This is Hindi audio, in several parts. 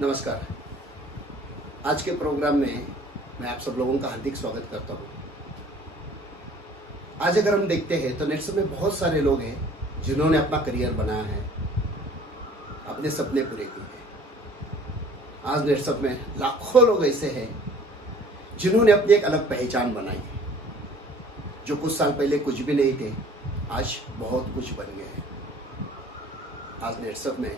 नमस्कार। आज के प्रोग्राम में मैं आप सब लोगों का हार्दिक स्वागत करता हूँ। आज अगर हम देखते हैं तो नेट्सअप में बहुत सारे लोग हैं जिन्होंने अपना करियर बनाया है, अपने सपने पूरे किए हैं। आज नेट्सअप में लाखों लोग ऐसे हैं जिन्होंने अपनी एक अलग पहचान बनाई है। जो कुछ साल पहले कुछ भी नहीं थे, आज बहुत कुछ बन गए हैं। आज नेट्सअप में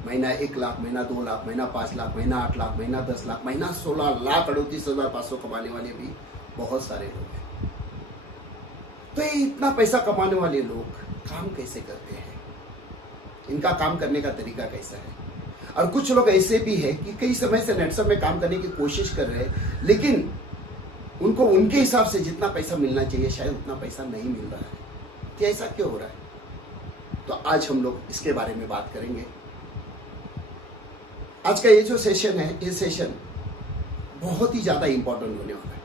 महीना 1 लाख, महीना 2 लाख, महीना 5 लाख, महीना 8 लाख, महीना 10 लाख, महीना 16 लाख 38,500 कमाने वाले भी बहुत सारे लोग हैं। तो ये इतना पैसा कमाने वाले लोग काम कैसे करते हैं? इनका काम करने का तरीका कैसा है? और कुछ लोग ऐसे भी हैं कि कई समय से नेट्सअप में काम करने की कोशिश कर रहे हैं, लेकिन उनको उनके हिसाब से जितना पैसा मिलना चाहिए शायद उतना पैसा नहीं मिल रहा है। तो ऐसा क्यों हो रहा है? तो आज हम लोग इसके बारे में बात करेंगे। आज का ये जो सेशन है, ये सेशन बहुत ही ज़्यादा इंपॉर्टेंट होने वाला है,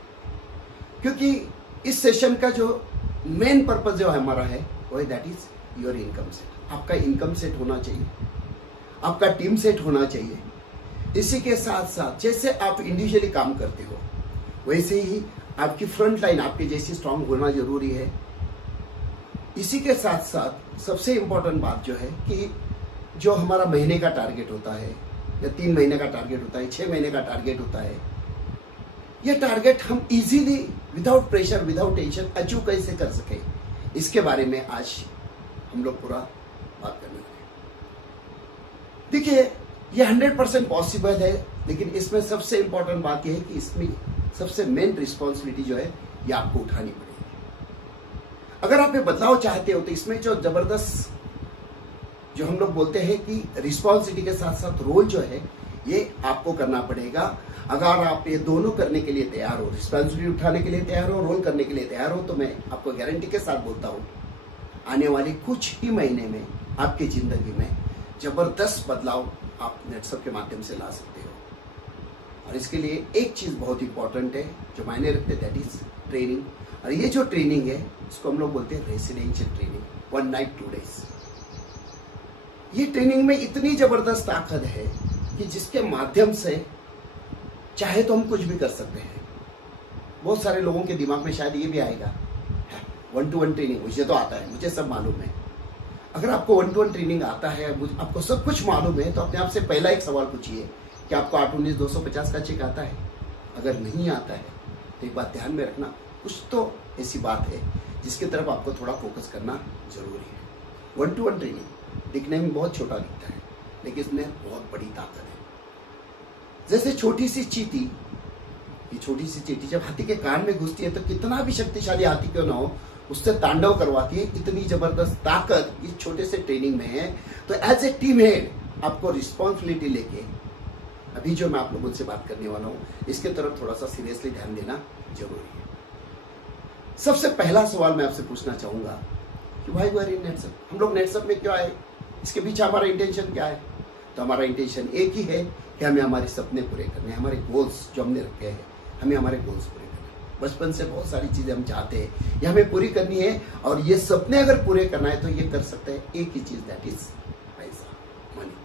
क्योंकि इस सेशन का जो मेन पर्पज जो हमारा है वो है that is your income set. आपका इनकम सेट होना चाहिए, आपका टीम सेट होना चाहिए। इसी के साथ साथ जैसे आप इंडिविजुअली काम करते हो वैसे ही आपकी फ्रंट लाइन आपके जैसी स्ट्रांग होना जरूरी है। इसी के साथ साथ सबसे इंपॉर्टेंट बात जो है कि जो हमारा महीने का टारगेट होता है या 3 महीने का टारगेट होता है, 6 महीने का टारगेट होता है, ये टारगेट हम easily without pressure without tension achieve कैसे कर सके, इसके बारे में आज हम लोग पूरा बात करने वाले हैं। देखिए, ये 100% पॉसिबल है, लेकिन इसमें सबसे इंपॉर्टेंट बात यह है कि इसमें सबसे मेन रिस्पॉन्सिबिलिटी जो है ये आपको उठानी पड़ेगी। अगर आप ये बदलाव चाहते हो तो इसमें जो जबरदस्त जो हम लोग बोलते हैं कि रिस्पॉन्सिबिलिटी के साथ साथ रोल जो है ये आपको करना पड़ेगा। अगर आप ये दोनों करने के लिए तैयार हो, रिस्पॉन्सिबिलिटी उठाने के लिए तैयार हो, रोल करने के लिए तैयार हो, तो मैं आपको गारंटी के साथ बोलता हूँ आने वाले कुछ ही महीने में आपकी जिंदगी में जबरदस्त बदलाव आप नेट्सअप के माध्यम से ला सकते हो। और इसके लिए एक चीज बहुत इंपॉर्टेंट है जो मायने रखते हैं, दैट इज ट्रेनिंग। और ये जो ट्रेनिंग है इसको हम लोग बोलते हैं रेसिडेंशियल ट्रेनिंग, 1 नाइट 2 डेज। ये ट्रेनिंग में इतनी जबरदस्त ताकत है कि जिसके माध्यम से चाहे तो हम कुछ भी कर सकते हैं। बहुत सारे लोगों के दिमाग में शायद ये भी आएगा, 1-to-1 ट्रेनिंग मुझे तो आता है, मुझे सब मालूम है। अगर आपको 1-to-1 ट्रेनिंग आता है, आपको सब कुछ मालूम है, तो अपने आप से पहला एक सवाल पूछिए कि आपको 8-19-250 का चेक आता है? अगर नहीं आता है तो एक बात ध्यान में रखना, कुछ तो ऐसी बात है जिसकी तरफ आपको थोड़ा फोकस करना जरूरी है। 1-to-1 ट्रेनिंग दिखने में बहुत छोटा दिखता है, लेकिन इसमें बहुत बड़ी ताकत है। जैसे छोटी सी चींटी, ये छोटी सी चींटी जब हाथी के कान में घुसती है तो कितना भी शक्तिशाली हाथी क्यों ना हो, उससे तांडव करवाती है। इतनी जबरदस्त ताकत इस छोटे से ट्रेनिंग में है। तो एज ए टीम हेड आपको रिस्पॉन्सिबिलिटी लेके अभी जो मैं आप लोगों से बात करने वाला हूँ, इसके तरफ थोड़ा सा सीरियसली ध्यान देना जरूरी है। सबसे पहला सवाल मैं आपसे पूछना चाहूंगा कि व्हाई वी आर इन नेट्सअप? हम लोग नेट्सअप में क्यों आए? इसके पीछे हमारा इंटेंशन क्या है? तो हमारा इंटेंशन एक ही है कि हमें हमारे सपने पूरे करने हैं, हमारे गोल्स जो हमने रखे हैं, हमें हमारे गोल्स पूरे करने हैं। बचपन से बहुत सारी चीजें हम चाहते हैं, ये हमें पूरी करनी है। और ये सपने अगर पूरे करना है तो ये कर सकते हैं एक ही चीज, दैट इज पैसा, मनी।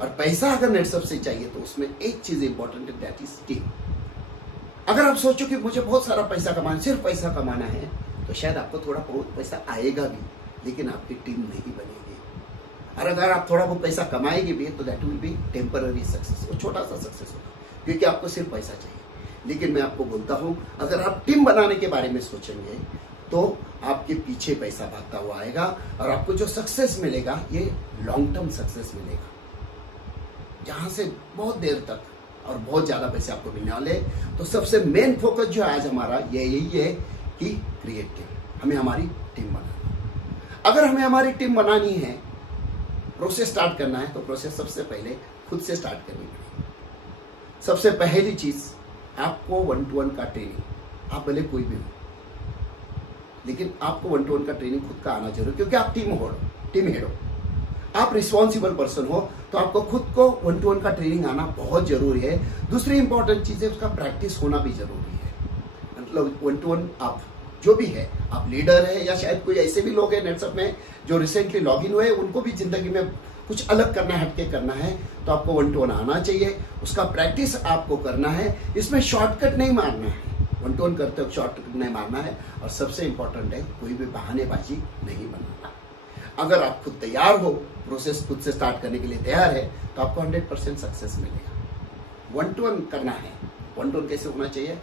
और पैसा अगर नेट्सअप से चाहिए तो उसमें एक चीज इंपॉर्टेंट है, दैट इज टीम। अगर आप सोचो कि मुझे बहुत सारा पैसा कमाना, सिर्फ पैसा कमाना है, तो शायद आपको थोड़ा बहुत पैसा आएगा भी, लेकिन आपकी टीम नहीं बनेगी। और अगर आप थोड़ा बहुत पैसा कमाएंगे भी तो that will be temporary success, वो छोटा सा सक्सेस होगा, क्योंकि आपको सिर्फ पैसा चाहिए। लेकिन मैं आपको बोलता हूं, अगर आप टीम बनाने के बारे में सोचेंगे तो आपके पीछे पैसा भागता हुआ आएगा और आपको जो सक्सेस मिलेगा ये लॉन्ग टर्म सक्सेस मिलेगा, जहां से बहुत देर तक और बहुत ज्यादा पैसे आपको मिलने वाले। तो सबसे मेन फोकस जो आज हमारा ये यही है कि क्रिएट टीम, हमें हमारी टीम बनानी है। अगर हमें हमारी टीम बनानी है, प्रोसेस स्टार्ट करना है, तो प्रोसेस सबसे पहले खुद से स्टार्ट करनी पड़ेगी। सबसे पहली चीज आपको 1-to-1 का ट्रेनिंग, आप भले कोई भी हो, लेकिन आपको 1-to-1 का ट्रेनिंग खुद का आना जरूरी, क्योंकि आप टीम हेड हो, आप रिस्पॉन्सिबल पर्सन हो, तो आपको खुद को 1-to-1 का ट्रेनिंग आना बहुत जरूरी है। दूसरी इंपॉर्टेंट चीज है उसका प्रैक्टिस होना भी जरूरी है। मतलब 1-to-1 आप जो भी है, आप लीडर है या शायद कोई ऐसे भी लोग हैं नेट्सअप में जो रिसेंटली लॉग इन हुए, उनको भी जिंदगी में कुछ अलग करना है, हटके करना है, तो आपको 1 to 1 आना चाहिए, उसका प्रैक्टिस आपको करना है। इसमें शॉर्टकट नहीं मारना है, 1 to 1 करते हो शॉर्टकट नहीं मारना है। और सबसे इंपॉर्टेंट है कोई भी बहानेबाजी नहीं बनाना। अगर आप खुद तैयार हो, प्रोसेस खुद से स्टार्ट करने के लिए तैयार है, तो आपको 100% सक्सेस मिलेगा। 1 to 1 करना है। 1 to 1 कैसे होना चाहिए?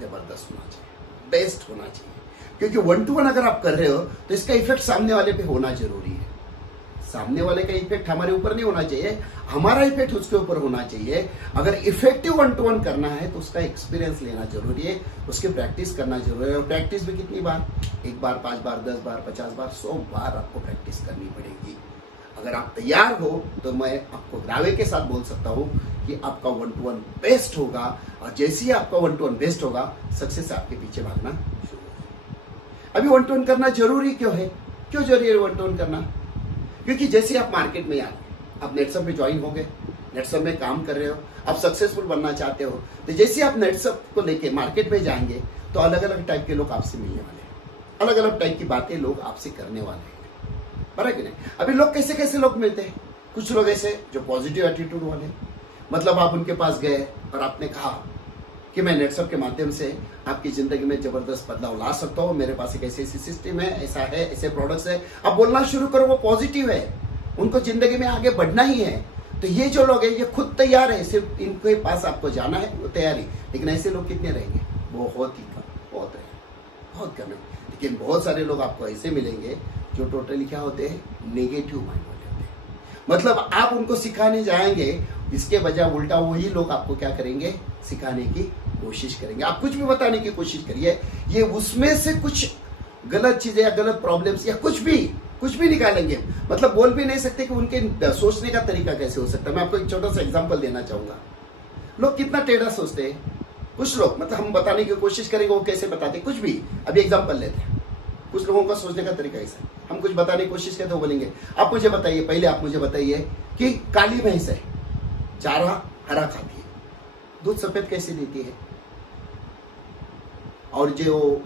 जबरदस्त होना चाहिए, बेस्ट होना चाहिए। क्योंकि 1 to 1 अगर आप कर रहे हो तो इसका इफेक्ट सामने वाले पे होना जरूरी है। सामने वाले का इफेक्ट हमारे ऊपर नहीं होना चाहिए, हमारा इफेक्ट उसके ऊपर होना चाहिए। अगर इफेक्टिव 1 to 1 करना है तो उसका एक्सपीरियंस लेना जरूरी है, उसकी प्रैक्टिस करना जरूरी है। और प्रैक्टिस भी कितनी बार? 1 बार, 5 बार, 10 बार, 50 बार, 100 बार आपको प्रैक्टिस करनी पड़ेगी। अगर आप तैयार हो तो मैं आपको दावे के साथ बोल सकता हूं कि आपका 1 to 1 बेस्ट होगा। और जैसे ही आपका 1 to 1 बेस्ट होगा, सक्सेस आपके पीछे भागना शुरू होगा। अभी 1 to 1 करना जरूरी क्यों है? क्यों जरूरी है 1 to 1 करना? क्योंकि जैसे आप मार्केट में आए, आप नेटसप में ज्वाइन हो गए, नेटसप में काम कर रहे हो, आप सक्सेसफुल बनना चाहते हो, तो जैसे आप नेटसप को लेके मार्केट में जाएंगे तो अलग अलग टाइप के लोग आपसे मिलने वाले हैं, अलग अलग टाइप की बातें लोग आपसे करने वाले हैं, बराबर कि नहीं? अभी लोग कैसे कैसे लोग मिलते हैं? कुछ लोग ऐसे जो पॉजिटिव एटीट्यूड वाले, मतलब आप उनके पास गए और आपने कहा कि मैं नेटसप के माध्यम से आपकी जिंदगी में जबरदस्त बदलाव ला सकता हूँ, मेरे पास एक ऐसी सिस्टम है, ऐसा है, ऐसे प्रोडक्ट्स है। आप बोलना शुरू करो, वो पॉजिटिव है, उनको जिंदगी में आगे बढ़ना ही है। तो ये जो लोग हैं ये खुद तैयार है, सिर्फ इनके पास आपको जाना है, वो तैयारी। लेकिन ऐसे लोग कितने रहेंगे? बहुत ही कम, बहुत कम है। लेकिन बहुत सारे लोग आपको ऐसे मिलेंगे जो टोटली क्या होते हैं? नेगेटिव माइंड वाले होते हैं। मतलब आप उनको सिखाने जाएंगे, इसके बजाय उल्टा वही लोग आपको क्या करेंगे? सिखाने की कोशिश करेंगे। आप कुछ भी बताने की कोशिश करिए, ये उसमें से कुछ गलत चीजें या गलत प्रॉब्लम्स या कुछ भी निकालेंगे। मतलब बोल भी नहीं सकते कि उनके सोचने का तरीका कैसे हो सकता है। मैं आपको एक छोटा सा एग्जांपल देना चाहूंगा। लोग कितना टेढ़ा सोचते हैं। कुछ लोग, मतलब हम बताने की कोशिश करेंगे, वो कैसे बताते, कुछ भी। अभी एग्जांपल लेते हैं। कुछ लोगों का सोचने का तरीका ऐसा है, हम कुछ बताने की कोशिश करते हो, बोलेंगे आप मुझे बताइए, पहले आप मुझे बताइए कि काली भैंस है, चारा हरा खाती है, दूध सफेद कैसे देती है, और जो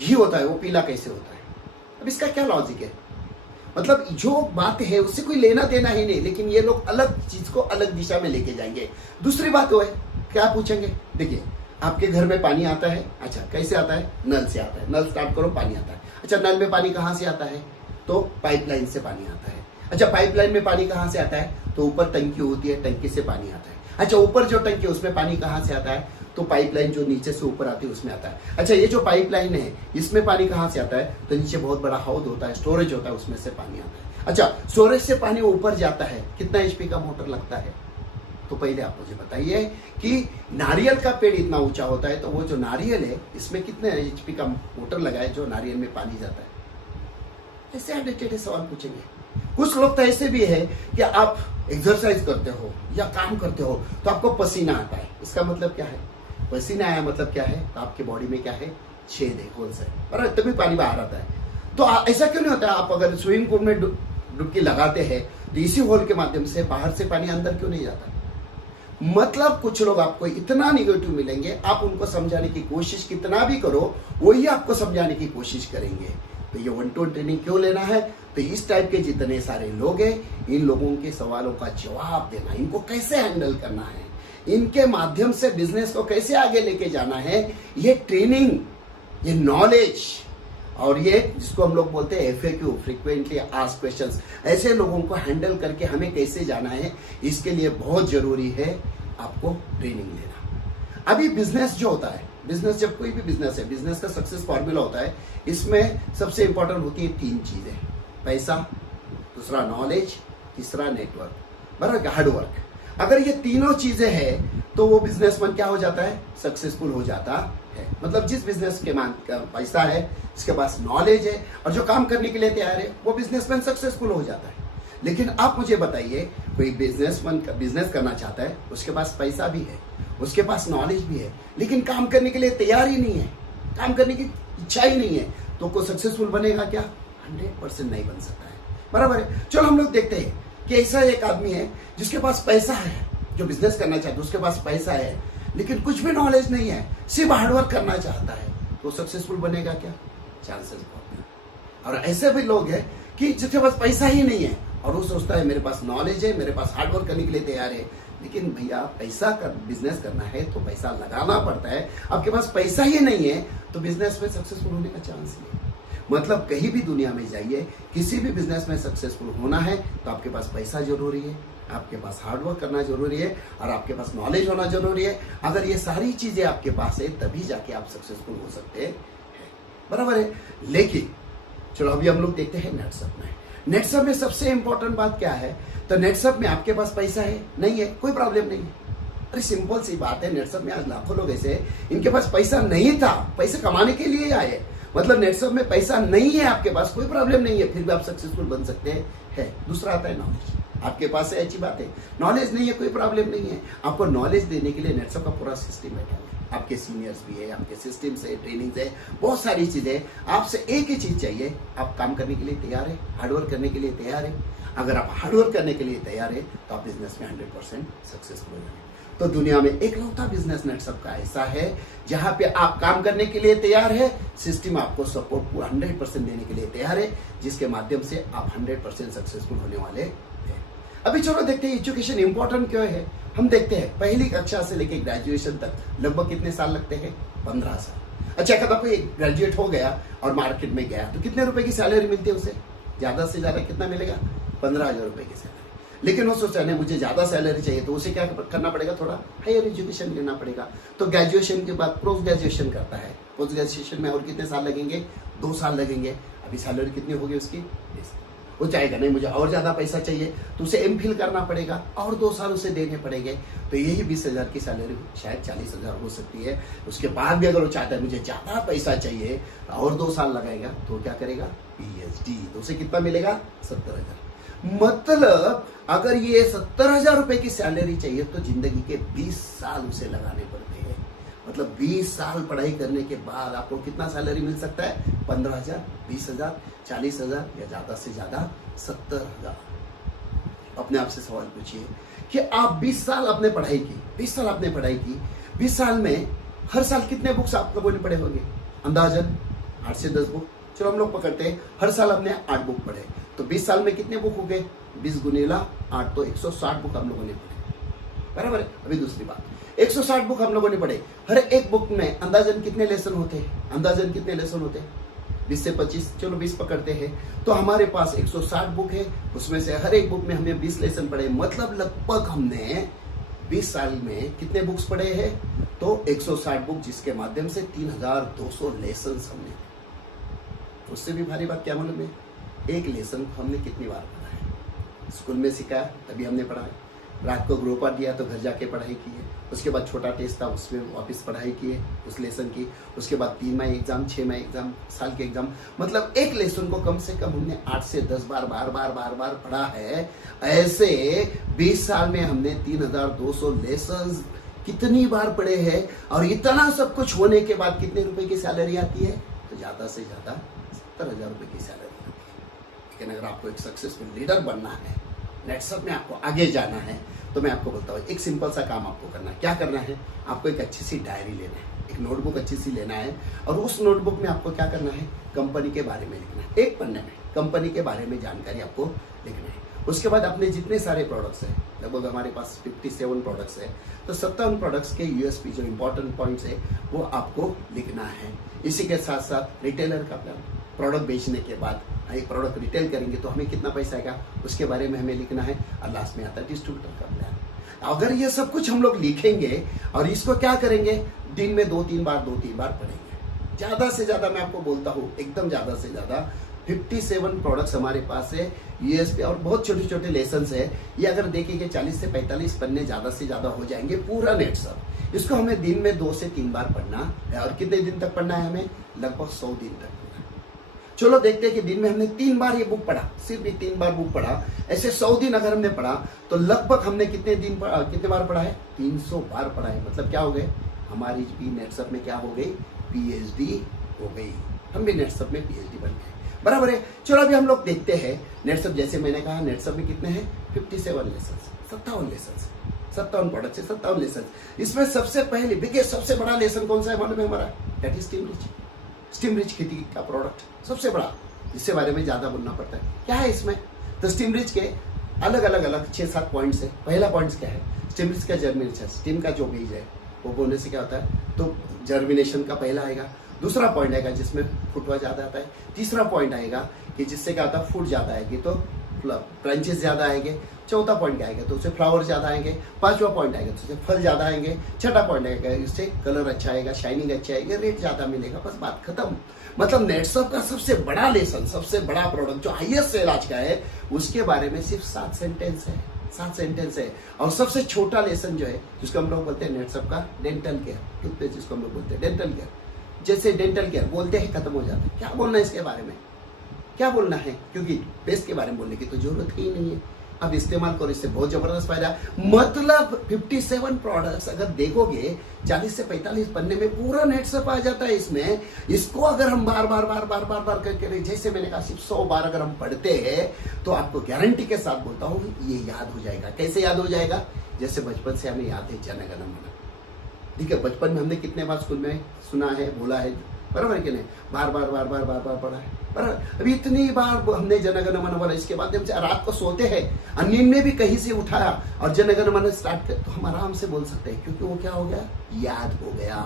घी होता है वो पीला कैसे होता है? अब इसका क्या लॉजिक है? मतलब जो बात है उससे कोई लेना देना ही नहीं, लेकिन ये लोग अलग चीज को अलग दिशा में लेके जाएंगे। दूसरी बात वो है, क्या पूछेंगे? देखिए, आपके घर में पानी आता है, अच्छा कैसे आता है? नल से आता है, नल स्टार्ट करो पानी आता है। अच्छा, नल में पानी कहाँ से आता है? तो पाइपलाइन से पानी आता है। अच्छा, पाइपलाइन में पानी कहाँ से आता है? तो ऊपर टंकी होती है, टंकी से पानी आता है। अच्छा, ऊपर जो टंकी है उसमें पानी कहाँ से आता है? तो पाइपलाइन जो नीचे से ऊपर आती है उसमें आता है। अच्छा, ये जो पाइपलाइन है इसमें पानी कहाँ से आता है? तो नीचे बहुत बड़ा हौद होता है, स्टोरेज होता है, उसमें से पानी आता है। अच्छा, स्टोरेज से पानी ऊपर जाता है, कितना एचपी का मोटर लगता है? तो पहले आप मुझे बताइए कि नारियल का पेड़ इतना ऊंचा होता है, तो वो जो नारियल है इसमें कितने एचपी का मोटर लगा है जो नारियल में पानी जाता है? ऐसे अनडेटेड सवाल पूछेंगे। कुछ लोग तो ऐसे भी है कि आप एक्सरसाइज करते हो या काम करते हो तो आपको पसीना आता है। इसका मतलब क्या है? पसीना आया मतलब क्या है? तो आपके बॉडी में क्या है? छेद है, होल्स है, और तभी पानी बाहर आता है। तो ऐसा क्यों नहीं होता? आप अगर स्विमिंग पूल में डुबकी लगाते हैं तो इसी होल के माध्यम से बाहर से पानी अंदर क्यों नहीं जाता? मतलब कुछ लोग आपको इतना निगेटिव मिलेंगे, आप उनको समझाने की कोशिश कितना भी करो, वही आपको समझाने की कोशिश करेंगे। तो ये 1 to 1 ट्रेनिंग क्यों लेना है? तो इस टाइप के जितने सारे लोग हैं, इन लोगों के सवालों का जवाब देना, इनको कैसे हैंडल करना है, इनके माध्यम से बिजनेस को कैसे आगे लेके जाना है, ये ट्रेनिंग, ये नॉलेज, और ये जिसको हम लोग बोलते हैं FAQ, फ्रीक्वेंटली आस्क्ड क्वेश्चंस, ऐसे लोगों को हैंडल करके हमें कैसे जाना है, इसके लिए बहुत जरूरी है आपको ट्रेनिंग लेना। अभी बिजनेस जो होता है, बिजनेस जब कोई भी बिजनेस है, बिजनेस का सक्सेस फॉर्मूला होता है, इसमें सबसे इंपॉर्टेंट होती है 3 चीजें: पैसा, दूसरा नॉलेज, तीसरा नेटवर्क, बराबर, हार्डवर्क। अगर ये तीनों चीजें हैं तो वो बिजनेसमैन क्या हो जाता है? सक्सेसफुल हो जाता है। मतलब जिस बिजनेस के पैसा है, इसके पास नॉलेज है और जो काम करने के लिए तैयार है, वो बिजनेसमैन सक्सेसफुल हो जाता है। लेकिन आप मुझे बताइए, कोई बिजनेसमैन बिजनेस करना चाहता है, उसके पास पैसा भी है, उसके पास नॉलेज भी है, लेकिन काम करने के लिए तैयार ही नहीं है, काम करने की इच्छा ही नहीं है, तो को सक्सेसफुल बनेगा क्या? 100% नहीं बन सकता है, बराबर है। चलो हम लोग देखते हैं कि ऐसा एक आदमी है जिसके पास पैसा है, जो बिजनेस करना चाहता है, उसके पास पैसा है, लेकिन कुछ भी नॉलेज नहीं है, सिर्फ हार्डवर्क करना चाहता है, तो सक्सेसफुल बनेगा क्या? चांसेस बहुत है। और ऐसे भी लोग हैं कि जिसके पास पैसा ही नहीं है, और वो सोचता है मेरे पास नॉलेज है, मेरे पास हार्डवर्क करने के लिए तैयार है। लेकिन भैया पैसा का बिजनेस करना है तो पैसा लगाना पड़ता है। आपके पास पैसा ही नहीं है तो बिजनेस में सक्सेसफुल होने का चांस नहीं है। मतलब कहीं भी दुनिया में जाइए, किसी भी बिजनेस में सक्सेसफुल होना है तो आपके पास पैसा जरूरी है, आपके पास हार्डवर्क करना जरूरी है और आपके पास नॉलेज होना जरूरी है। अगर ये सारी चीजें आपके पास है तभी जाके आप सक्सेसफुल हो सकते हैं, बराबर है। लेकिन चलो अभी हम लोग देखते हैं नेटसप में। नेटसप में सबसे इंपॉर्टेंट बात क्या है? तो नेटसप में आपके पास पैसा है नहीं है, कोई प्रॉब्लम नहीं है। अरे सिंपल सी बात है, नेटसप में आज लाखों लोग ऐसे हैं इनके पास पैसा नहीं था, पैसे कमाने के लिए आए। मतलब नेटसप में पैसा नहीं है आपके पास, कोई प्रॉब्लम नहीं है, फिर भी आप सक्सेसफुल बन सकते हैं। दूसरा आता है नॉलेज। आपके पास है, अच्छी बात है। नॉलेज नहीं है, कोई प्रॉब्लम नहीं है। आपको नॉलेज देने के लिए नेटसप का पूरा सिस्टम बैठा है। आपके सीनियर्स भी है, आपके सिस्टम से ट्रेनिंग है, बहुत सारी चीजें। आपसे एक ही चीज चाहिए, आप काम करने के लिए तैयार है, हार्डवर्क करने के लिए तैयार है। अगर आप हार्डवर्क करने के लिए तैयार है तो आप बिजनेस में 100% सक्सेसफुल हो जाएंगे। तो दुनिया में एकलौता बिजनेस नेटसप का ऐसा है जहां पे आप काम करने के लिए तैयार है, सिस्टम आपको सपोर्ट पूरा 100% देने के लिए तैयार है, जिसके माध्यम से आप 100% सक्सेसफुल होने वाले हैं। अभी चलो देखते हैं एजुकेशन इंपॉर्टेंट क्यों है। हम देखते हैं पहली कक्षा से लेकर ग्रेजुएशन तक लगभग कितने साल लगते हैं? 15 साल। अच्छा, कदा कोई ग्रेजुएट हो गया और मार्केट में गया तो कितने रुपए की सैलरी मिलती है उसे? ज्यादा से ज्यादा कितना मिलेगा? 15,000 रुपए की सैलरी। लेकिन वो सोचता है मुझे ज्यादा सैलरी चाहिए तो उसे क्या करना पड़ेगा? थोड़ा हायर एजुकेशन लेना पड़ेगा। तो ग्रेजुएशन के बाद पोस्ट ग्रेजुएशन करता है। पोस्ट ग्रेजुएशन में और कितने साल लगेंगे? 2 साल लगेंगे। अभी सैलरी कितनी होगी उसकी? वो चाहेगा नहीं मुझे और ज्यादा पैसा चाहिए तो उसे एमफिल करना पड़ेगा और 2 साल उसे देने पड़ेंगे। तो यही 20,000 की सैलरी शायद 40,000 हो सकती है। उसके बाद भी अगर वो चाहता है मुझे ज्यादा पैसा चाहिए और 2 साल लगाएगा तो क्या करेगा? PhD। तो उसे कितना मिलेगा? 70,000। मतलब अगर ये 70,000 रुपए की सैलरी चाहिए तो जिंदगी के 20 साल उसे लगाने पड़ते हैं। मतलब 20 साल पढ़ाई करने के बाद आपको कितना सैलरी मिल सकता है? 15,000, 20,000, 40,000 या ज्यादा से ज्यादा 70,000। अपने आप से सवाल पूछिए कि आप 20 साल आपने पढ़ाई की, 20 साल आपने पढ़ाई की, 20 साल में हर साल कितने बुक्स आप लोगों ने पढ़े होंगे? अंदाजन 8 से 10 बुक। चलो हम लोग पकड़ते हैं हर साल हमने 8 बुक पढ़े तो 20 साल में कितने बुक हो गए? 20 गुनेला 8 तो 160 बुक हम लोगों ने पढ़े, बराबर है। अभी दूसरी बात, 160 बुक हम लोगों ने पढ़े। हर एक बुक में अंदाजन कितने लेसन होते हैं? अंदाजन कितने लेसन होते हैं? 20 से 25, चलो 20 पकड़ते हैं। तो हमारे पास 160 बुक है, उसमें से हर एक बुक में हमने 20 लेसन पढ़े। मतलब लगभग हमने 20 साल में कितने बुक्स पढ़े हैं? तो 160 बुक, जिसके माध्यम से 3,200 लेसन हमने। उससे भी भारी बात क्या मालूम है? एक लेसन हमने कितनी बार पढ़ा है? स्कूल में सिखाया तभी हमने पढ़ा है, रात को गृहपाठ दिया तो घर जाके पढ़ाई की है, उसके बाद छोटा टेस्ट था उसमें वापस पढ़ाई की है उस लेसन की, उसके बाद 3 माह एग्जाम, 6 माह एग्जाम, साल के एग्जाम। मतलब एक लेसन को कम से कम हमने 8 से 10 बार बार पढ़ा है। ऐसे 20 साल में हमने 3,200 लेसन कितनी बार पढ़े हैं। और इतना सब कुछ होने के बाद कितने रुपए की सैलरी आती है? तो ज्यादा से ज्यादा 70,000 रुपए की सैलरी आती है। लेकिन अगर आपको एक सक्सेसफुल लीडर बनना है, नेटसप में आपको आगे जाना है, तो मैं आपको बोलता हूँ एक सिंपल सा काम आपको करना है। क्या करना है? आपको एक अच्छी सी डायरी लेना है, एक नोटबुक अच्छी सी लेना है और उस नोटबुक में आपको क्या करना है? कंपनी के बारे में लिखना है। एक पन्ने में कंपनी के बारे में जानकारी आपको लिखना है। उसके बाद अपने जितने सारे प्रोडक्ट्स हैं, लगभग हमारे पास 57 प्रोडक्ट्स है, तो 57 प्रोडक्ट्स के USP जो इंपॉर्टेंट पॉइंट्स है वो आपको लिखना है। इसी के साथ साथ रिटेलर का प्लान, प्रोडक्ट बेचने के बाद एक प्रोडक्ट रिटेल करेंगे तो हमें कितना पैसा आएगा उसके बारे में हमें लिखना है। और लास्ट में आता है डिस्ट्रीब्यूटर का प्लान। अगर ये सब कुछ हम लोग लिखेंगे और इसको क्या करेंगे? दिन में 2-3 बार पढ़ेंगे। ज्यादा से ज्यादा मैं आपको बोलता हूँ, एकदम ज्यादा से ज्यादा 57 प्रोडक्ट्स हमारे पास है USP और बहुत छोटे छोटे लेसन है। ये अगर देखेंगे 40 से 45 पन्ने ज्यादा से ज्यादा हो जाएंगे पूरा नेटसप। इसको हमें दिन में 2 से 3 बार पढ़ना है। और कितने दिन तक पढ़ना है हमें? लगभग 100 दिन तक। चलो देखते हैं कि दिन में हमने 3 बार ये बुक पढ़ा, सिर्फ ये 3 बार बुक पढ़ा, ऐसे 100 दिन अगर हमने पढ़ा तो लगभग हमने कितने बार पढ़ा है? 300 बार पढ़ा है। मतलब क्या हो गए? हमारी भी नेटसप में क्या हो गई? PhD हो गई। हम भी नेटसप में PhD बन गए, बराबर है। चलो अभी हम लोग देखते हैं नेटसप। जैसे मैंने कहा नेटसप में कितने हैं? 57 लेसन, 57 लेसन, 57 प्रोडक्ट है, 57 लेसन। इसमें सबसे पहले बिगेस्ट सबसे बड़ा लेसन कौन सा है मालूम है हमारा? That is steam rich. Steam rich खेती का प्रोडक्ट सबसे बड़ा, इसके बारे में ज्यादा बोलना पड़ता है। क्या है इसमें? तो स्टिमरिज के अलग अलग अलग 6-7 पॉइंट्स है। पहला पॉइंट क्या है, स्टिमरिज का जर्मिनेशन, स्टीम का जो बीज है वो बोने से क्या होता है, तो जर्मिनेशन का पहला आएगा। दूसरा पॉइंट आएगा जिसमें फुटवा ज्यादा आता है। तीसरा पॉइंट आएगा कि जिससे क्या होता है, फूट ज्यादा आएगी तो ब्रांचेस ज्यादा आएंगे। चौथा पॉइंट क्या आएगा, तो उससे फ्लावर ज्यादा आएंगे। पांचवा पॉइंट आएगा तो उससे फल ज्यादा आएंगे। छठा पॉइंट आएगा इससे कलर अच्छा आएगा, शाइनिंग अच्छा आएगी, रेट ज्यादा मिलेगा। बस बात खत्म। मतलब नेटसप का सबसे बड़ा लेसन, सबसे बड़ा प्रोडक्ट जो हाईएस्ट सेल आज का है, उसके बारे में सिर्फ 7 सेंटेंस है, 7 सेंटेंस है। और सबसे छोटा लेसन जो है, जिसको हम लोग बोलते हैं नेटसप का डेंटल केयर, टूथपेस्ट जिसको हम लोग बोलते हैं डेंटल केयर। जैसे डेंटल केयर बोलते हैं खत्म हो जाता है। क्या बोलना है इसके बारे में, क्या बोलना है, क्योंकि पेस्ट के बारे में बोलने की तो जरूरत ही नहीं है। अब इस्तेमाल करो, इससे बहुत जबरदस्त फायदा। मतलब 57 प्रोडक्ट्स अगर देखोगे 40 से 45 पन्ने में पूरा नेटसप आ जाता है इसमें। इसको अगर हम बार बार करके, जैसे मैंने कहा, सिर्फ 100 बार अगर हम पढ़ते हैं तो आपको गारंटी के साथ बोलता हूं ये याद हो जाएगा। कैसे याद हो जाएगा, जैसे बचपन से हमें याद है जन गण मन। ठीक है, बचपन में हमने कितने बार स्कूल में सुना है, बोला है, बराबर है कि नहीं, बार बार पढ़ा है। पर अभी इतनी बार हमने जनगण मन बोला, इसके बाद हम रात को सोते हैं, नींद में भी कहीं से उठाया और जनगण मन स्टार्ट कर, तो हम आराम से बोल सकते हैं, क्योंकि वो क्या हो गया, याद हो गया,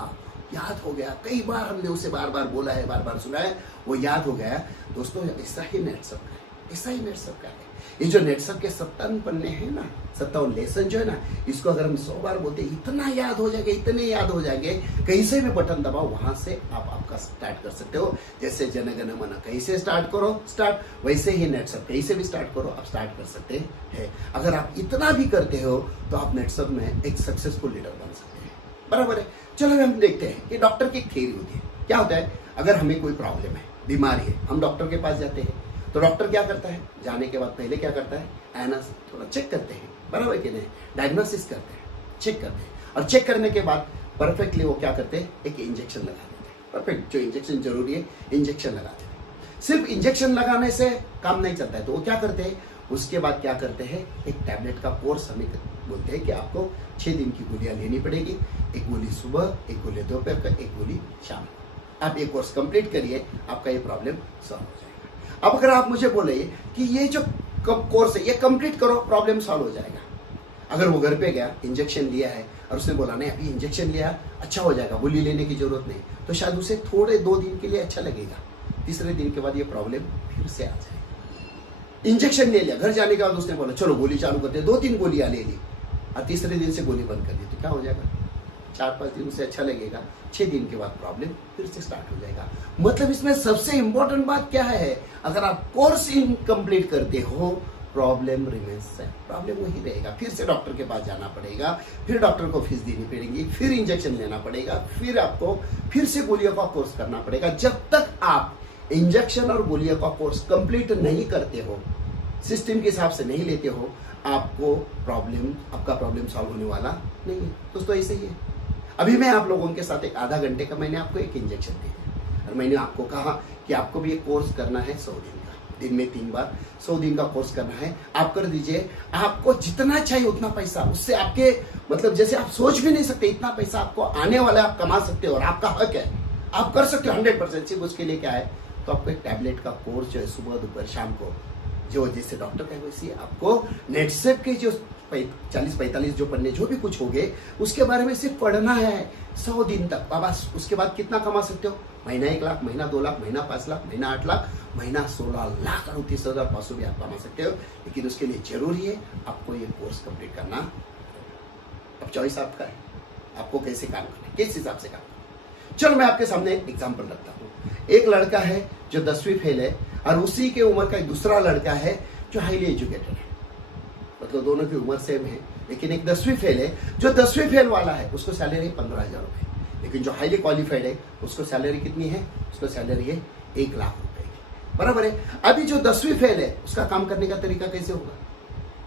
याद हो गया। कई बार हमने उसे बार बार बोला है, बार बार सुना है, वो याद हो गया। दोस्तों ऐसा ही नेटसप का है, ऐसा ही नेटसप का है। ये जो नेटसप के 57 पन्ने हैं ना, 57 लेसन जो है ना, इसको अगर हम 100 बार बोलते इतना याद हो जाएगा, इतने याद हो जाएंगे। कहीं से भी बटन दबाओ, वहां से आप आपका स्टार्ट कर सकते हो। जैसे जनगण मन कहीं से स्टार्ट करो स्टार्ट, वैसे ही नेटसप कहीं से भी स्टार्ट करो, आप स्टार्ट कर सकते हैं। अगर आप इतना भी करते हो तो आप नेटसप में एक सक्सेसफुल लीडर बन सकते हैं, बराबर है। चलो हम देखते हैं कि डॉक्टर की थ्योरी होती है। क्या होता है, अगर हमें कोई प्रॉब्लम है, बीमारी है, हम डॉक्टर के पास जाते हैं, तो डॉक्टर क्या करता है, जाने के बाद पहले क्या करता है, एनास थोड़ा चेक करते हैं, बराबर कि नहीं, डायग्नोसिस करते हैं, चेक करते हैं, और चेक करने के बाद परफेक्टली वो क्या करते हैं, एक इंजेक्शन लगा देते हैं। परफेक्ट जो इंजेक्शन जरूरी है, इंजेक्शन लगा देते हैं। सिर्फ इंजेक्शन लगाने से काम नहीं चलता है, तो वो क्या करते हैं, उसके बाद क्या करते हैं, एक टैबलेट का कोर्स हमें बोलते हैं कि आपको 6 दिन की गोलियां लेनी पड़ेगी। एक गोली सुबह, एक गोली दोपहर का, एक गोली शाम। आप ये कोर्स कंप्लीट करिए, आपका ये प्रॉब्लम सॉल्व हो जाएगा। अब अगर आप मुझे बोले कि ये जो कोर्स है ये कंप्लीट करो, प्रॉब्लम सॉल्व हो जाएगा। अगर वो घर पे गया, इंजेक्शन लिया है और उसने बोला नहीं अभी इंजेक्शन लिया अच्छा हो जाएगा, गोली लेने की जरूरत नहीं, तो शायद उसे थोड़े 2 दिन के लिए अच्छा लगेगा। तीसरे दिन के बाद ये प्रॉब्लम फिर से आ जाएगी। इंजेक्शन ले लिया, घर जाने के बाद उसने बोला चलो गोली चालू करते, 2-3 गोलियां ले ली और तीसरे दिन से गोली बंद कर दी, तो क्या हो जाएगा, 4-5 दिन से अच्छा लगेगा, 6 दिन के बाद प्रॉब्लम फिर से स्टार्ट हो जाएगा। मतलब इसमें सबसे इंपॉर्टेंट बात क्या है, अगर आप कोर्स इनकम्प्लीट करते हो, प्रॉब्लम रिमेंस है, प्रॉब्लम वही रहेगा। फिर से डॉक्टर के पास जाना पड़ेगा, फिर डॉक्टर को फीस देनी पड़ेगी, फिर इंजेक्शन लेना पड़ेगा, फिर आपको फिर से गोलियों का कोर्स करना पड़ेगा। जब तक आप इंजेक्शन और गोलियों का कोर्स कंप्लीट नहीं करते हो, सिस्टम के हिसाब से नहीं लेते हो, आपको आपका प्रॉब्लम सॉल्व होने वाला नहीं है। दोस्तों ऐसे ही है। अभी मैं आप लोगों के साथ एक आधा घंटे का मैंने आपको एक इंजेक्शन दिया और मैंने आपको कहा कि आपको भी एक कोर्स करना है 100 दिन का, दिन में 3 बार 100 दिन का कोर्स करना है। आप कर दीजिए, आपको जितना चाहिए उतना पैसा, उससे आपके मतलब जैसे आप सोच भी नहीं सकते इतना पैसा आपको आने वाला, आप कमा सकते हो और आपका हक है, आप कर सकते हो 100%। सिर्फ उसके लिए क्या है, तो आपको एक टैबलेट का कोर्स जो है सुबह दोपहर शाम को, जो जैसे डॉक्टर का वैसे आपको नेटसेप के जो 40-45 जो पन्ने जो भी कुछ हो गए उसके बारे में सिर्फ पढ़ना है 100 दिन तक। बस उसके बाद कितना कमा सकते हो, महीना 1 लाख, महीना 2 लाख, महीना 5 लाख, महीना 8 लाख, महीना 16 लाख 38,500 भी आप कमा सकते हो। लेकिन उसके लिए जरूरी है आपको ये कोर्स कंप्लीट करना। अब चॉइस आपका है, आपको कैसे काम करना है, किस हिसाब से काम करना है। चलो मैं आपके सामने एक एग्जाम्पल रखता हूँ। एक लड़का है जो 10वीं फेल है और उसी के उम्र का एक दूसरा लड़का है जो हाईली एजुकेटेड है, मतलब दोनों की उम्र सेम है, लेकिन एक 10वीं फेल है। जो 10वीं फेल वाला है उसको सैलरी 15,000 रुपए, लेकिन जो हाईली क्वालिफाइड है उसको सैलरी कितनी है, उसको सैलरी है 1 लाख रुपए की, बराबर है। अभी जो 10वीं फेल है उसका काम करने का तरीका कैसे होगा,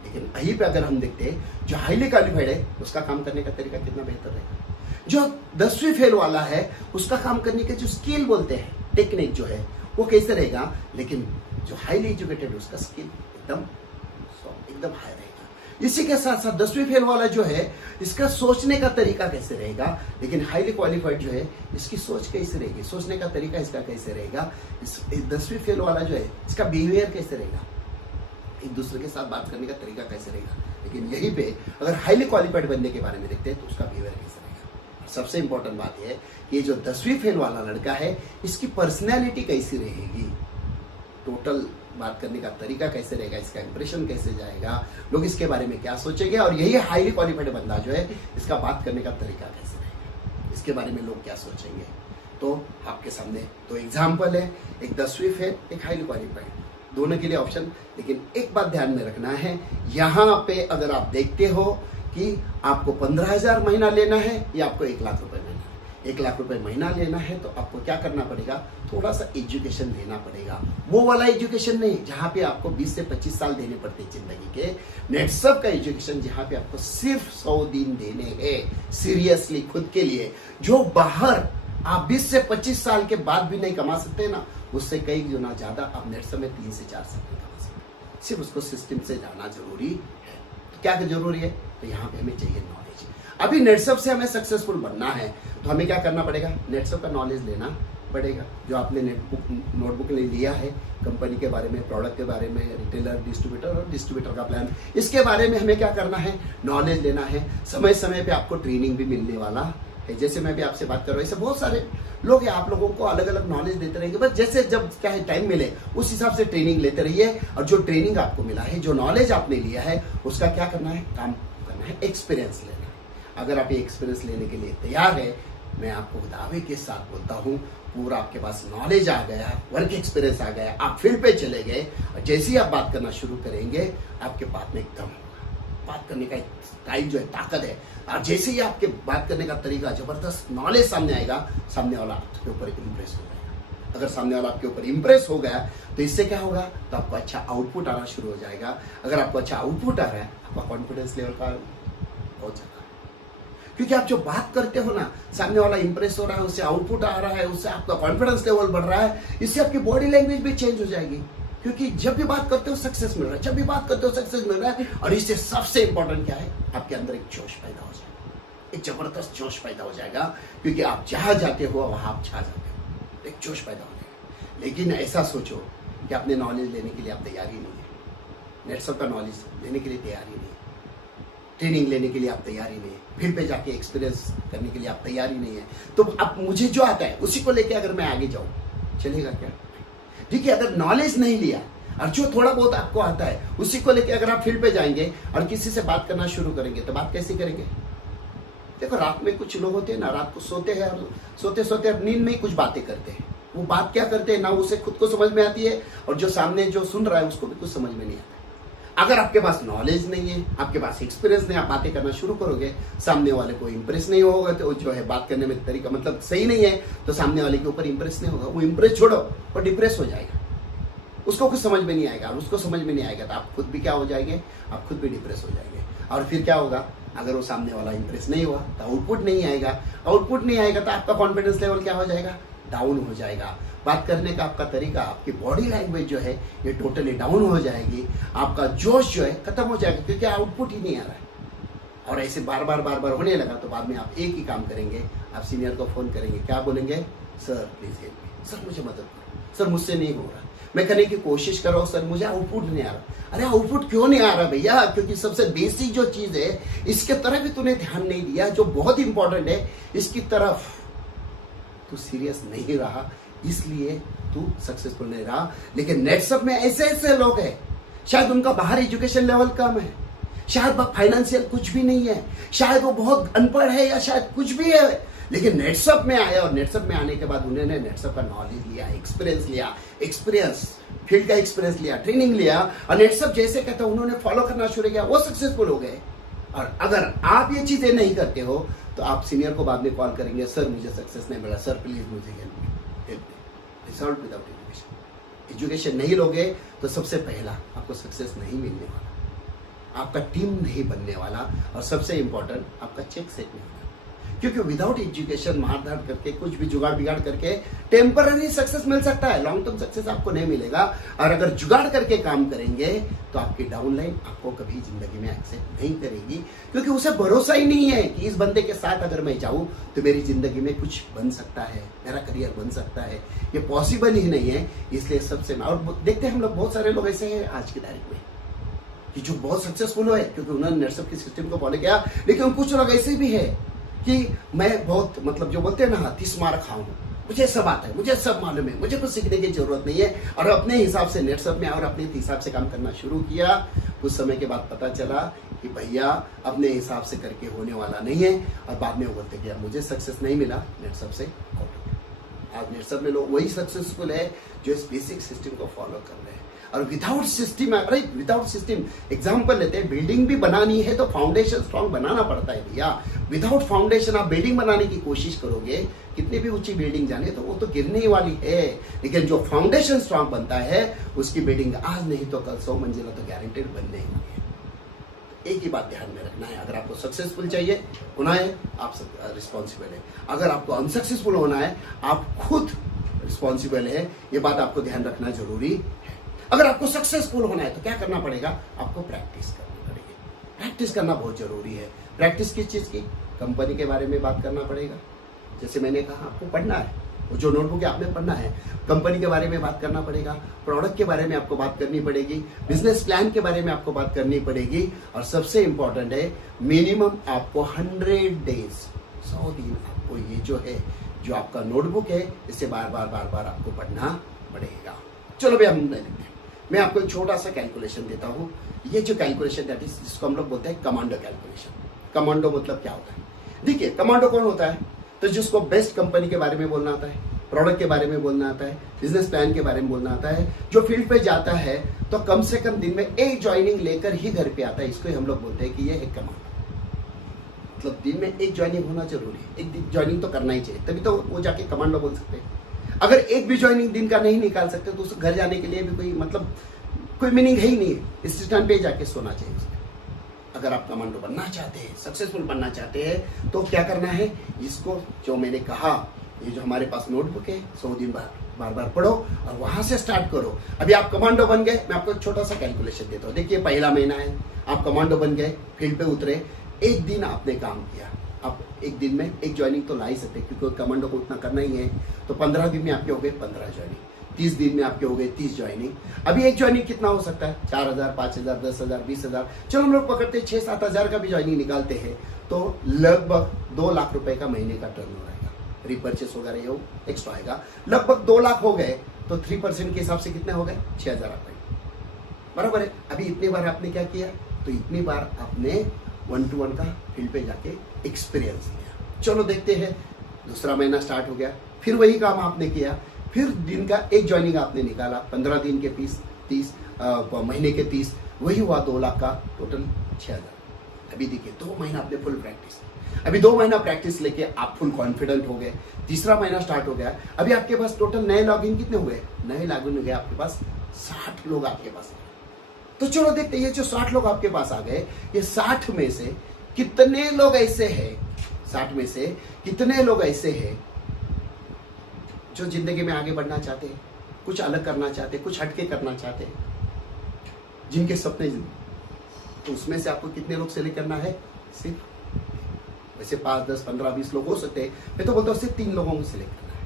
लेकिन यहीं पे अगर हम देखते हैं जो हाईली क्वालिफाइड है उसका काम करने का तरीका कितना बेहतर रहेगा। जो 10वीं फेल वाला है उसका काम करने के जो स्किल बोलते हैं, टेक्निक जो है वो कैसे रहेगा, लेकिन जो हाईली एजुकेटेड उसका स्किल एकदम हाई रहेगा। इसी के साथ साथ 10वीं फेल वाला जो है इसका सोचने का तरीका कैसे रहेगा, लेकिन हाईली क्वालिफाइड जो है इसकी सोच कैसे रहेगी, सोचने का तरीका इसका कैसे रहेगा। 10वीं फेल वाला जो है इसका बिहेवियर कैसे रहेगा, एक दूसरे के साथ बात करने का तरीका कैसे रहेगा। लेकिन यहीं पे अगर हाईली क्वालिफाइड बनने के बारे में देखते हैं तो उसका बिहेवियर कैसे रहेगा। सबसे इंपॉर्टेंट बात यह है कि ये जो 10वीं फेल वाला लड़का है, इसकी पर्सनैलिटी कैसी रहेगी, टोटल बात करने का तरीका कैसे रहेगा, इसका इंप्रेशन कैसे जाएगा, लोग इसके बारे में क्या सोचेंगे, और यही हाईली क्वालिफाइड बंदा जो है इसका बात करने का तरीका कैसे रहेगा, इसके बारे में लोग क्या सोचेंगे। तो आपके सामने 2 एग्जाम्पल है, एक 10वीं फेल, एक हाईली क्वालिफाइड, दोनों के लिए ऑप्शन। लेकिन एक बात ध्यान में रखना है, यहाँ पे अगर आप देखते हो कि आपको 15,000 महीना लेना है या आपको 1 लाख रुपए महीना, 1 लाख रुपए महीना लेना है तो आपको क्या करना पड़ेगा, थोड़ा सा एजुकेशन लेना पड़ेगा। वो वाला एजुकेशन नहीं जहाँ पे आपको 20 से 25 साल देने पड़ते हैं जिंदगी के। नेटसप का एजुकेशन जहाँ पे आपको सिर्फ 100 दिन देने हैं सीरियसली खुद के लिए, जो बाहर आप 20 से 25 साल के बाद भी नहीं कमा सकते ना, उससे कई गुना ज्यादा आप नेटसप में 3 से 4 साल में कमा सकते। सिर्फ उसको सिस्टम से जाना जरूरी है। तो क्या जरूरी है, तो यहाँ पे हमें चाहिए नॉलेज। अभी नेटसप से हमें सक्सेसफुल बनना है तो हमें क्या करना पड़ेगा, नेटसप का नॉलेज लेना पड़ेगा। जो आपने नोटबुक ले लिया है कंपनी के बारे में, प्रोडक्ट के बारे में, रिटेलर, डिस्ट्रीब्यूटर और डिस्ट्रीब्यूटर का प्लान, इसके बारे में हमें क्या करना है, नॉलेज लेना है। समय समय पे आपको ट्रेनिंग भी मिलने वाला है। जैसे मैं भी आपसे बात कर रहा हूँ, ऐसे बहुत सारे लोग हैं, आप लोगों को अलग अलग नॉलेज देते रहेंगे। बस जैसे जब क्या है टाइम मिले उस हिसाब से ट्रेनिंग लेते रहिए। और जो ट्रेनिंग आपको मिला है, जो नॉलेज आपने लिया है, उसका क्या करना है, काम करना है, एक्सपीरियंस लेना है। अगर आप ये एक्सपीरियंस लेने के लिए तैयार है, मैं आपको दावे के साथ बोलता हूँ, पूरा आपके पास नॉलेज आ गया, वर्क एक्सपीरियंस आ गया, आप फील्ड पे चले गए, और जैसे ही आप बात करना शुरू करेंगे आपके बात में एकदम बात करने का स्टाइल जो है, ताकत है, और जैसे ही आपके बात करने का तरीका, जबरदस्त नॉलेज सामने आएगा, सामने वाला आपके ऊपर इंप्रेस हो जाएगा। अगर सामने वाला आपके ऊपर इंप्रेस हो गया तो इससे क्या होगा, तो आपको अच्छा आउटपुट आना शुरू हो जाएगा। अगर आपको अच्छा आउटपुट आ रहा है, आपका कॉन्फिडेंस लेवल का बहुत ज्यादा, क्योंकि आप जो बात करते हो ना, सामने वाला इंप्रेस हो रहा है, उससे आउटपुट आ रहा है, उससे आपका कॉन्फिडेंस लेवल बढ़ रहा है, इससे आपकी बॉडी लैंग्वेज भी चेंज हो जाएगी। क्योंकि जब भी बात करते हो सक्सेस मिल रहा है, जब भी बात करते हो सक्सेस मिल रहा है। और इससे सबसे इंपॉर्टेंट क्या है, आपके अंदर एक जोश पैदा हो जाएगा, एक जबरदस्त जोश पैदा हो जाएगा, क्योंकि आप जहां जाते हो वहां आप छा जाते हो, एक जोश पैदा हो जाएगा। लेकिन ऐसा सोचो कि अपने नॉलेज लेने के लिए आप तैयार ही नहीं है, नेटसप का नॉलेज लेने के लिए तैयार ही नहीं है, ट्रेनिंग लेने के लिए आप तैयार ही नहीं है, फील्ड पे जाके एक्सपीरियंस करने के लिए आप तैयार ही नहीं है। तो अब मुझे जो आता है उसी को लेके अगर मैं आगे जाऊं, चलेगा क्या? ठीक है, अगर नॉलेज नहीं लिया और जो थोड़ा बहुत आपको आता है उसी को लेके अगर आप फील्ड पे जाएंगे और किसी से बात करना शुरू करेंगे, तो बात कैसे करेंगे? देखो, रात में कुछ लोग होते हैं ना, रात को सोते हैं और सोते सोते नींद में ही कुछ बातें करते हैं। वो बात क्या करते हैं ना, उसे खुद को समझ में आती है और जो सामने जो सुन रहा है उसको भी कुछ समझ में नहीं आता। अगर आपके पास नॉलेज नहीं है, आपके पास एक्सपीरियंस नहीं, आप बातें करना शुरू करोगे, सामने वाले को इंप्रेस नहीं होगा, तो जो है बात करने में तरीका मतलब सही नहीं है, तो सामने वाले के ऊपर इंप्रेस नहीं होगा, वो इंप्रेस छोड़ो और डिप्रेस हो जाएगा, उसको कुछ समझ में नहीं आएगा। और उसको समझ में नहीं आएगा तो आप खुद भी क्या हो जाएंगे, आप खुद भी डिप्रेस हो जाएंगे। और फिर क्या होगा, अगर वो सामने वाला इंप्रेस नहीं हुआ तो आउटपुट नहीं आएगा, आउटपुट नहीं आएगा तो आपका कॉन्फिडेंस लेवल क्या हो जाएगा, डाउन हो जाएगा। बात करने का आपका तरीका, आपकी बॉडी लैंग्वेज जो है ये टोटली डाउन हो जाएगी, आपका जोश जो है खत्म हो जाएगा, क्योंकि आउटपुट ही नहीं आ रहा है। और ऐसे बार बार होने लगा तो बाद में आप एक ही काम करेंगे, आप सीनियर को फोन करेंगे, क्या बोलेंगे, sir please help me, sir मुझे मदद करो, सर मुझसे नहीं हो रहा, मैं करने की कोशिश कर रहा हूँ सर, मुझे आउटपुट नहीं आ रहा। अरे आउटपुट क्यों नहीं आ रहा भैया? क्योंकि सबसे बेसिक जो चीज है इसके तरफ भी तूने ध्यान नहीं दिया, जो बहुत इंपॉर्टेंट है, इसकी तरफ तू सीरियस नहीं रहा, इसलिए तू सक्सेसफुल नहीं रहा। लेकिन नेटसप में ऐसे ऐसे लोग हैं, शायद उनका बाहर एजुकेशन लेवल कम है, शायद फाइनेंशियल कुछ भी नहीं है, शायद वो बहुत अनपढ़ है, या शायद कुछ भी है, लेकिन नेटसप में आया और नेटसप में आने के बाद उन्होंने नेटसप का नॉलेज लिया, एक्सपीरियंस फील्ड का एक्सपीरियंस लिया, ट्रेनिंग लिया, और नेटसप जैसे कहता उन्होंने फॉलो करना शुरू किया, वो सक्सेसफुल हो गए। और अगर आप ये चीजें नहीं करते हो तो आप सीनियर को बाद में कॉल करेंगे, सर मुझे सक्सेस नहीं मिला, सर प्लीज मुझे हेल्प। रिजल्ट विदाउट एजुकेशन नहीं लोगे तो सबसे पहला आपको सक्सेस नहीं मिलने वाला, आपका टीम नहीं बनने वाला, और सबसे इंपॉर्टेंट आपका चेक सेट नहीं होगा। क्योंकि विदाउट एजुकेशन मारधाड़ करके कुछ भी जुगाड़ बिगाड़ करके टेम्पररी सक्सेस मिल सकता है, लॉन्ग टर्म सक्सेस आपको नहीं मिलेगा। और अगर जुगाड़ करके काम करेंगे तो आपकी डाउनलाइन आपको कभी जिंदगी में एक्सेप्ट नहीं करेगी, क्योंकि उसे भरोसा ही नहीं है कि इस बंदे के साथ अगर मैं जाऊं तो मेरी जिंदगी में कुछ बन सकता है, मेरा करियर बन सकता है, ये पॉसिबल ही नहीं है। इसलिए सबसे और देखते हैं हम लोग बहुत सारे लोग ऐसे हैं आज की तारीख में, कि जो बहुत सक्सेसफुल हुए क्योंकि उन्होंने नेटसप के सिस्टम को फॉलो किया। लेकिन कुछ लोग ऐसे भी है कि मैं बहुत मतलब जो बोलते हैं ना 30 मार खाऊं, मुझे सब आता है, मुझे सब मालूम है, मुझे कुछ सीखने की जरूरत नहीं है, और अपने हिसाब से नेटसप में और अपने हिसाब से काम करना शुरू किया। कुछ समय के बाद पता चला कि भैया अपने हिसाब से करके होने वाला नहीं है, और बाद में वो बोलते कि मुझे सक्सेस नहीं मिला नेटसप से। आज नेटसप में लोग वही सक्सेसफुल है जो इस बेसिक सिस्टम को फॉलो कर रहे हैं। और विदाउट सिस्टम, अरे विदाउट सिस्टम एग्जांपल लेते हैं, बिल्डिंग भी बनानी है तो फाउंडेशन स्ट्रांग बनाना पड़ता है भैया। विदाउट फाउंडेशन आप बिल्डिंग बनाने की कोशिश करोगे, कितनी भी ऊंची बिल्डिंग जाने तो वो तो गिरने ही वाली है। लेकिन जो फाउंडेशन स्ट्रांग बनता है उसकी बिल्डिंग आज नहीं तो कल 100 मंजिला तो गारंटेड बनने ही वाली है। एक ही बात ध्यान में रखना है, अगर आपको सक्सेसफुल चाहिए होना है आप रिस्पॉन्सिबल है, अगर आपको अनसक्सेसफुल होना है आप खुद रिस्पॉन्सिबल है। ये बात आपको ध्यान रखना जरूरी है। अगर आपको सक्सेसफुल होना है तो क्या करना पड़ेगा, आपको प्रैक्टिस करनी पड़ेगी। प्रैक्टिस करना बहुत जरूरी है। प्रैक्टिस किस चीज की, कंपनी के बारे में बात करना पड़ेगा। जैसे मैंने कहा आपको पढ़ना है, वो जो नोटबुक है आपने पढ़ना है। कंपनी के बारे में बात करना पड़ेगा, प्रोडक्ट के बारे में आपको बात करनी पड़ेगी, बिजनेस प्लान के बारे में आपको बात करनी पड़ेगी, और सबसे इंपॉर्टेंट है मिनिमम आपको 100 डेज 100 दिन आपको ये जो है जो आपका नोटबुक है इसे बार बार आपको पढ़ना पड़ेगा। चलो भैया हम देखते हैं, मैं आपको एक छोटा सा कैलकुलेशन देता हूँ। ये जो कैलकुलेशन दैट इज जिसको हम लोग बोलते हैं कमांडो कैलकुलेशन। कमांडो मतलब क्या होता है, देखिए कमांडो कौन होता है, तो जिसको बेस्ट कंपनी के बारे में बोलना आता है, प्रोडक्ट के बारे में बोलना आता है, बिजनेस प्लान के बारे में बोलना आता है, जो फील्ड पे जाता है तो कम से कम दिन में एक ज्वाइनिंग लेकर ही घर पे आता है, इसको हम लोग बोलते हैं कि ये है कमांडो। मतलब दिन में एक ज्वाइनिंग होना जरूरी है, एक ज्वाइनिंग तो करना ही चाहिए, तभी तो वो जाके कमांडो बोल सकते हैं। अगर एक भी ज्वाइनिंग दिन का नहीं निकाल सकते तो उस घर जाने के लिए भी कोई मतलब कोई मीनिंग है ही नहीं है। स्टेशन पे जाके सोना चाहिए उसमें। अगर आप कमांडो बनना चाहते हैं, सक्सेसफुल बनना चाहते हैं, तो क्या करना है, इसको जो मैंने कहा, ये जो हमारे पास नोटबुक है 100 दिन बार बार पढ़ो और वहां से स्टार्ट करो। अभी आप कमांडो बन गए, मैं आपको एक छोटा सा कैलकुलेशन देता हूँ। देखिए पहला महीना है, आप कमांडो बन गए, फील्ड पे उतरे, एक दिन आपने काम किया, आप एक दिन में एक ज्वाइनिंग तो ला ही सकते क्योंकि कमांडो को उतना करना ही है। तो 15 दिन में आपके हो गए 15 ज्वाइनिंग, 30 दिन में आपके हो गए 30 ज्वाइनिंग। अभी एक ज्वाइनिंग कितना हो सकता है, 4000, 5000, 10,000, 20,000, चलो हम लोग पकड़ते 6-7 हजार का भी ज्वाइनिंग निकालते हैं तो लगभग 2 लाख रुपए का महीने का टर्नओवर आएगा। रिपर्चेस वगैरह ये एक्स्ट्रा आएगा, लगभग 2 लाख हो गए तो 3% के हिसाब से कितने हो गए, 6,000 रुपए, बराबर है। अभी इतनी बार आपने क्या किया, तो इतनी बार आपने 1-to-1 का फील्ड पे जाके एक्सपीरियंस लिया। चलो देखते हैं, दूसरा महीना स्टार्ट हो गया, फिर वही काम आपने किया, फिर दिन का एक ज्वाइनिंग आपने निकाला, 15 दिन के 30 महीने के 30, वही हुआ 2 लाख का टोटल 6,000। अभी देखिए 2 महीना आपने फुल प्रैक्टिस, अभी 2 महीना प्रैक्टिस लेके आप फुल कॉन्फिडेंट हो गए। तीसरा महीना स्टार्ट हो गया, अभी आपके पास टोटल नए लॉगिन कितने हुए, नए लॉगिन हो गए आपके पास 60 लोग आपके पास। तो चलो देखते हैं ये जो 60 लोग आपके पास आ गए, ये 60 में से कितने लोग ऐसे हैं, 60 में से कितने लोग ऐसे हैं जो जिंदगी में आगे बढ़ना चाहते हैं, कुछ अलग करना चाहते हैं, कुछ हटके करना चाहते हैं, जिनके सपने। तो उसमें से आपको कितने लोग सेलेक्ट करना है, सिर्फ वैसे 5, 10, 15, 20 लोग हो सकते हैं, मैं तो बोलता हूँ सिर्फ 3 लोगों को सिलेक्ट करना है।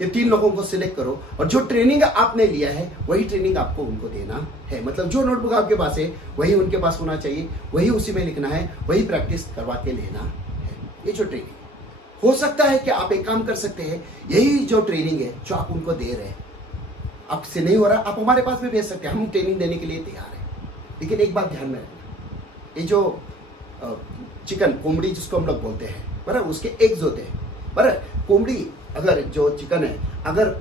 ये 3 लोगों को सिलेक्ट करो और जो ट्रेनिंग आपने लिया है वही ट्रेनिंग आपको उनको देना है। मतलब जो नोटबुक आपके पास है वही उनके पास होना चाहिए, वही उसी में लिखना है, वही प्रैक्टिस करवा के लेना है। ये जो ट्रेनिंग हो सकता है कि आप एक काम कर सकते हैं, यही जो ट्रेनिंग है जो आप उनको दे रहे हैं, आपसे नहीं हो रहा, आप हमारे पास भी भेज सकते हैं, हम ट्रेनिंग देने के लिए तैयार हैं। लेकिन एक बात ध्यान में रखना, ये जो चिकन कोमड़ी जिसको हम लोग बोलते हैं, बराबर, उसके एग्स होते हैं, बराबर। कोमड़ी अगर जो चिकन है अगर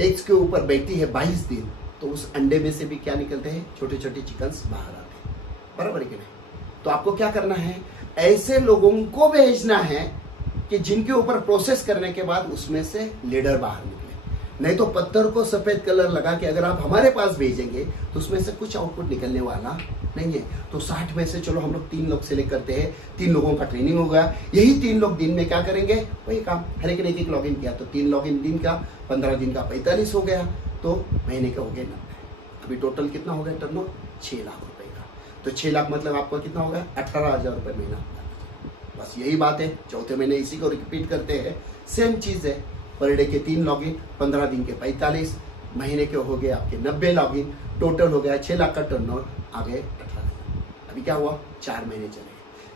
एग्स के ऊपर बैठती है 22 दिन तो उस अंडे में से भी क्या निकलते हैं, छोटे छोटे चिकन्स बाहर आते हैं, बराबर है कि नहीं। तो आपको क्या करना है, ऐसे लोगों को भेजना है कि जिनके ऊपर प्रोसेस करने के बाद उसमें से लीडर बाहर निकले। नहीं तो पत्थर को सफेद कलर लगा के अगर आप हमारे पास भेजेंगे तो उसमें से कुछ आउटपुट निकलने वाला नहीं है। तो 60 में से चलो हम लोग 3 लोग सिलेक्ट करते हैं, 3 लोगों का ट्रेनिंग होगा। यही 3 लोग दिन में क्या करेंगे, वही काम, हर एक ने एक लॉगिन किया तो 3 लॉगिन दिन का, 15 दिन का 45 हो गया, तो महीने का हो गया 90। अभी टोटल कितना हो गया टर्नओवर, 6 लाख रुपए का। तो 6 लाख मतलब आपका कितना होगा, 18,000 रुपए महीना। बस यही बात है, चौथे महीने इसी को रिपीट करते हैं, सेम चीज है। पर डे के 3 लॉगिन, 15 दिन के 45, महीने के हो गए आपके 90 लॉगिन, टोटल हो गया 6 लाख का टर्नओवर, आ गए 18। अभी क्या हुआ, 4 महीने चले गए।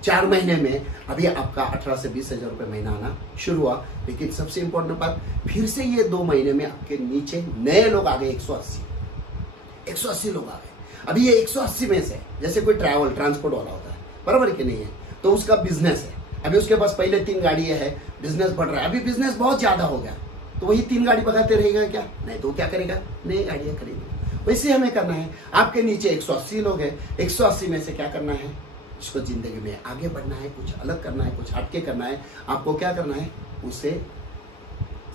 4 महीने में अभी आपका 18 से 20 हजार रुपये महीना आना शुरू हुआ। लेकिन सबसे इंपॉर्टेंट बात, फिर से ये 2 महीने में आपके नीचे नए लोग आ गए 180 लोग आ गए। अभी ये 180 में से जैसे कोई ट्रांसपोर्ट वाला होता है, बराबर कि नहीं है, तो उसका बिजनेस है, अभी उसके पास पहले 3 गाड़ियां है, बिजनेस बढ़ रहा है, अभी बिजनेस बहुत ज्यादा हो गया, तो वही 3 गाड़ी भगाते रहेगा क्या? नहीं, तो क्या करेगा, नई गाड़ियां खरीदेगा। वैसे हमें करना है, आपके नीचे 180 लोग हैं, 180 में से क्या करना है, उसको जिंदगी में आगे बढ़ना है, कुछ अलग करना है, कुछ हटके करना है। आपको क्या करना है, उसे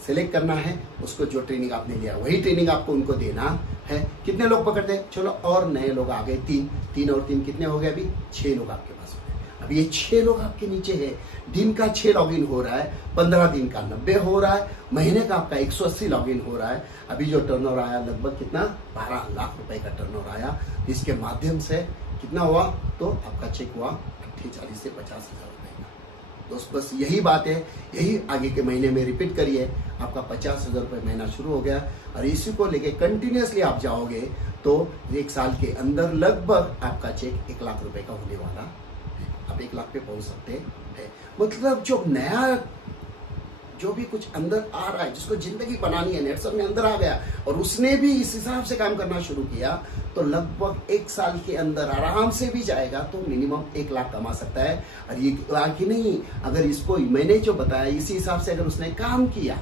सेलेक्ट करना है, उसको जो ट्रेनिंग आपने लिया वही ट्रेनिंग आपको उनको देना है। कितने लोग पकड़ते हैं, चलो और नए लोग आ गए, 3 और 3 कितने हो गए, अभी 6 लोग आपके पास हो गए। अभी ये 6 लोग आपके नीचे है, दिन का 6 लॉगिन हो रहा है, 15 दिन का 90 हो रहा है, महीने का आपका 180 लॉगिन हो रहा है। अभी जो टर्नओवर आया लगभग कितना, 12 लाख रुपए का टर्नओवर आया, इसके माध्यम से कितना हुआ, तो आपका चेक हुआ 40 से 50 हजार रुपए का। दोस्त बस यही बात है, यही आगे के महीने में रिपीट करिए, आपका 50 हजार रुपये महीना शुरू हो गया। और इसी को लेके कंटिन्यूसली आप जाओगे तो 1 साल के अंदर लगभग आपका चेक 1 लाख रुपए का होने वाला है। आप 1 लाख पे पहुंच सकते हैं। मतलब जो नया, जो भी कुछ अंदर आ रहा है, जिसको जिंदगी बनानी है, नेटसम में अंदर आ गया और उसने भी इस हिसाब से काम करना शुरू किया, तो लगभग 1 साल के अंदर आराम से भी जाएगा तो मिनिमम 1 लाख कमा सकता है। और ये लाख ही नहीं, अगर इसको मैंने जो बताया इसी हिसाब से अगर उसने काम किया,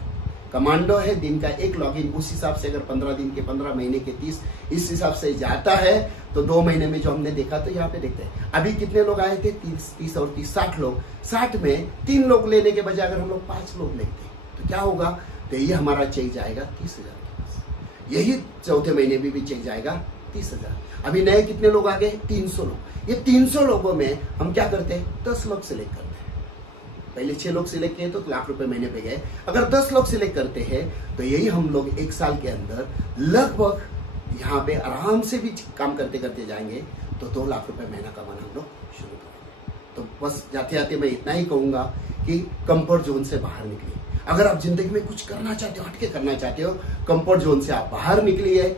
कमांडो है, दिन का 1 लॉगिन, उस हिसाब से अगर 15 दिन के 15, महीने के 30, इस हिसाब से जाता है तो 2 महीने में जो हमने देखा, तो यहाँ पे देखते हैं अभी कितने लोग आए थे, 30 और 30 60 लोग। 60 में 3 लोग लेने के बजाय अगर हम लोग 5 लोग लेते तो क्या होगा, तो ये हमारा चेक जाएगा 30,000 के पास। यही चौथे महीने में भी चेक जाएगा 30,000। अभी नए कितने लोग आ गए, 300 लोग। ये 300 लोगों में हम क्या करते हैं, 10 लोग सिलेक्ट करते हैं। पहले 6 लोग सिलेक्ट किए तो लाख रुपए महीने पे गए, अगर 10 लोग सिलेक्ट करते हैं तो यही हम लोग 1 साल के अंदर लगभग यहाँ पे आराम से भी काम करते करते जाएंगे तो 2 लाख रुपए महीना कमाना हम लोग शुरू करेंगे। तो बस जाते जाते मैं इतना ही कहूंगा कि कंफर्ट जोन से बाहर निकलिए। अगर आप जिंदगी में कुछ करना चाहते हो, हटके करना चाहते हो, कंफर्ट जोन से आप बाहर निकलिए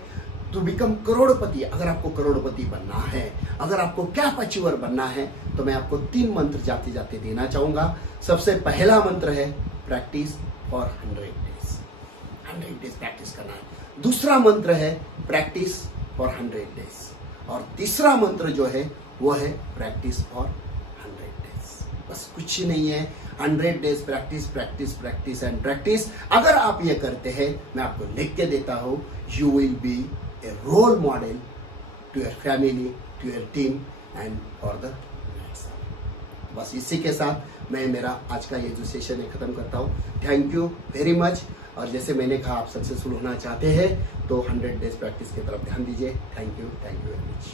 टू बिकम करोड़पति। अगर आपको करोड़पति बनना है, अगर आपको कैप अचीवर बनना है, तो मैं आपको 3 मंत्र जाते जाते देना चाहूंगा। सबसे पहला मंत्र है practice for 100 days. 100 days practice करना है। दूसरा मंत्र है प्रैक्टिस फॉर 100 डेज। और तीसरा मंत्र जो है वो है प्रैक्टिस फॉर 100 डेज। बस कुछ ही नहीं है, 100 days practice practice practice and practice. अगर आप ये करते हैं, मैं आपको लिख के देता हूं, you will be a role model to your family, to your team and for the next. बस इसी के साथ मैं मेरा आज का ये जो सेशन है खत्म करता हूँ। Thank you very much. और जैसे मैंने कहा, आप सक्सेसफुल होना चाहते हैं तो 100 डेज प्रैक्टिस की तरफ ध्यान दीजिए। Thank you very much.